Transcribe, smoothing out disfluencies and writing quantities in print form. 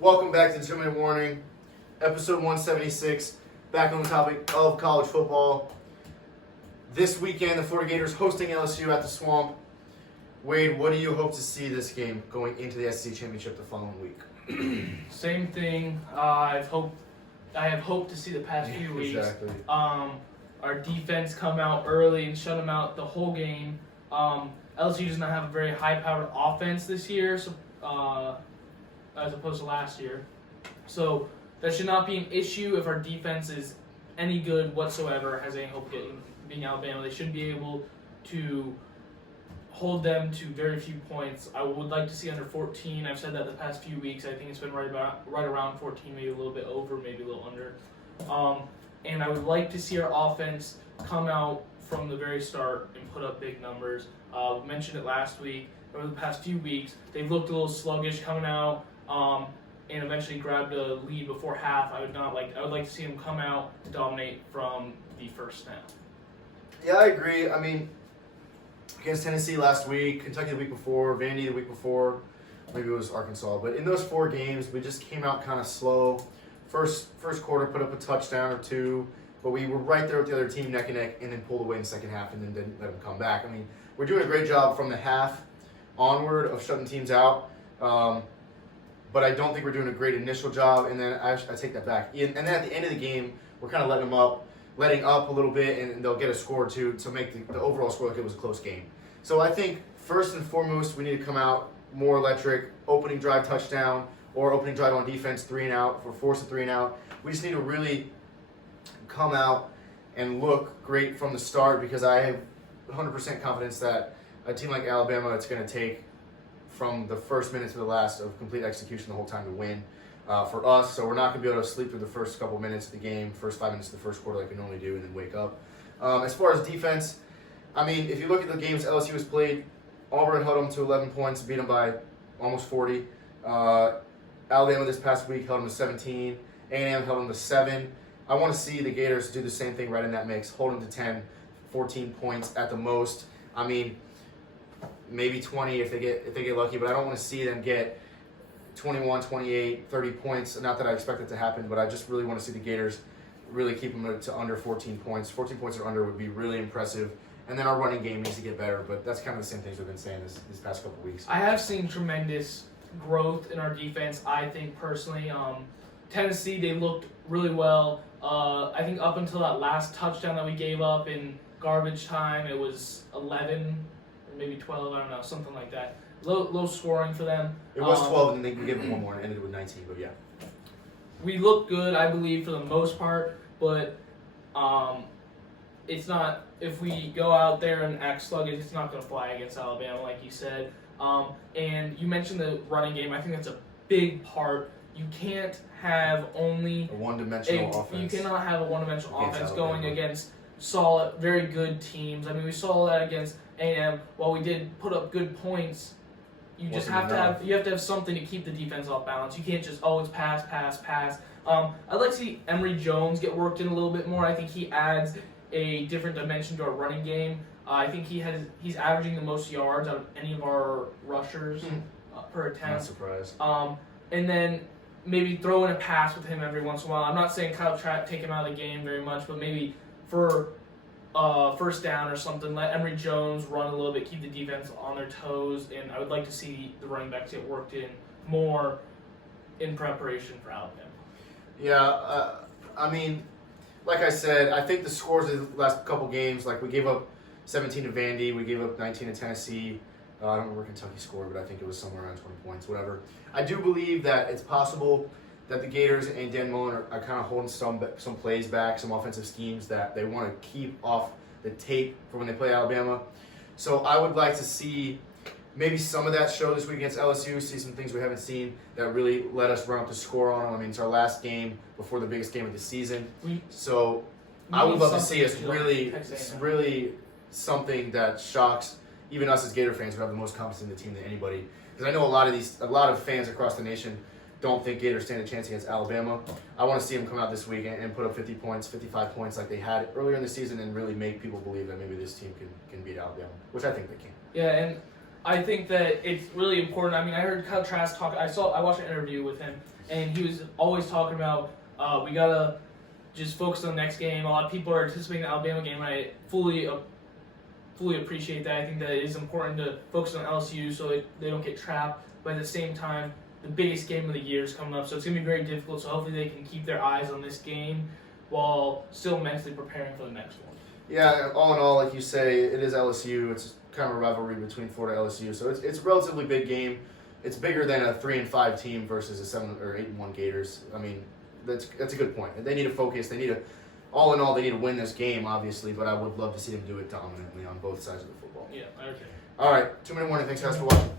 Welcome back to the 2-Minute Warning, episode 176, back on the topic of college football. This weekend, the Florida Gators hosting LSU at the Swamp. Wade, what do you hope to see this game going into the SEC Championship the following week? Same thing. I have hoped to see the past few weeks. Exactly. Our defense come out early and shut them out the whole game. LSU does not have a very high-powered offense this year, so, as opposed to last year. So that should not be an issue if our defense is any good whatsoever, has any hope of being Alabama. They should be able to hold them to very few points. I would like to see under 14. I've said that the past few weeks. I think it's been right around 14, maybe a little bit over, maybe a little under. And I would like to see our offense come out from the very start and put up big numbers. We mentioned it last week. Over the past few weeks, they've looked a little sluggish coming out, and eventually grabbed a lead before half. I would like to see them come out and dominate from the first snap. Yeah, I agree. I mean, against Tennessee last week, Kentucky the week before, Vandy the week before, maybe it was Arkansas. But in those 4 games, we just came out kind of slow. First quarter, put up a touchdown or 2, but we were right there with the other team neck and neck, and then pulled away in the second half and then didn't let them come back. I mean, we're doing a great job from the half onward of shutting teams out, but I don't think we're doing a great initial job, and then I take that back. And then at the end of the game, we're kind of letting up a little bit, and they'll get a score or 2 to make the overall score like it was a close game. So I think first and foremost, we need to come out more electric, opening drive touchdown, or opening drive on defense, 3 and out, or force a 3 and out. We just need to really come out and look great from the start, because I have 100% confidence that a team like Alabama, it's going to take from the first minute to the last of complete execution the whole time to win for us. So we're not going to be able to sleep through the first couple minutes of the game, first 5 minutes of the first quarter like we normally do, and then wake up. As far as defense, I mean, if you look at the games LSU has played, Auburn held them to 11 points, beat them by almost 40. Alabama this past week held them to 17. A&M held them to 7. I want to see the Gators do the same thing right in that mix, hold them to 10, 14 points at the most. I mean, maybe 20 if they get lucky, but I don't want to see them get 21, 28, 30 points. Not that I expect it to happen, but I just really want to see the Gators really keep them to under 14 points. 14 points or under would be really impressive. And then our running game needs to get better, but that's kind of the same things we've been saying these past couple of weeks. I have seen tremendous growth in our defense, I think, personally. Tennessee, they looked really well. I think up until that last touchdown that we gave up in garbage time, it was 11 or maybe 12, I don't know, something like that. Low scoring for them. It was 12, and then they gave them one more and ended with 19, but yeah. We look good, I believe, for the most part, but it's not, if we go out there and act sluggish, it's not going to fly against Alabama, like you said. And you mentioned the running game. I think that's a big part. You can't have only a one-dimensional offense. You cannot have a one-dimensional offense Alabama. going against solid, very good teams. I mean, we saw that against A&M. While we did put up good points, you just have to have something to keep the defense off balance. You can't just it's pass. I'd like to see Emory Jones get worked in a little bit more. I think he adds a different dimension to our running game. I think he's averaging the most yards out of any of our rushers per attempt. Not surprised. And then maybe throw in a pass with him every once in a while. I'm not saying Kyle Trask take him out of the game very much, but maybe for first down or something, let Emory Jones run a little bit, keep the defense on their toes, and I would like to see the running backs get worked in more in preparation for Alabama. Yeah, I mean, like I said, I think the scores of the last couple games, like we gave up 17 to Vandy, we gave up 19 to Tennessee. I don't remember Kentucky scored, but I think it was somewhere around 20 points, whatever. I do believe that it's possible that the Gators and Dan Mullen are kind of holding some plays back, some offensive schemes that they want to keep off the tape for when they play Alabama. So I would like to see maybe some of that show this week against LSU, see some things we haven't seen that really let us run up the score on them. I mean, it's our last game before the biggest game of the season. So I would love to see us really something that shocks even us as Gator fans who have the most confidence in the team than anybody. Because I know a lot of fans across the nation don't think Gators stand a chance against Alabama. I want to see them come out this week and put up 50 points, 55 points like they had earlier in the season and really make people believe that maybe this team can beat Alabama, which I think they can. Yeah, and I think that it's really important. I mean, I heard Kyle Trask talk. I watched an interview with him, and he was always talking about we gotta just focus on the next game. A lot of people are anticipating the Alabama game, and I fully appreciate that. I think that it is important to focus on LSU so they don't get trapped. But at the same time, the biggest game of the year is coming up, so it's gonna be very difficult. So hopefully they can keep their eyes on this game while still mentally preparing for the next one. Yeah, all in all, like you say, it is LSU. It's kind of a rivalry between Florida and LSU, so it's a relatively big game. It's bigger than a 3-5 team versus a 7 or 8-1 Gators. I mean, that's a good point. They need to focus. They need to, all in all, they need to win this game, obviously. But I would love to see them do it dominantly on both sides of the football. Yeah, okay. All right, 2-minute warning. Thanks guys for watching.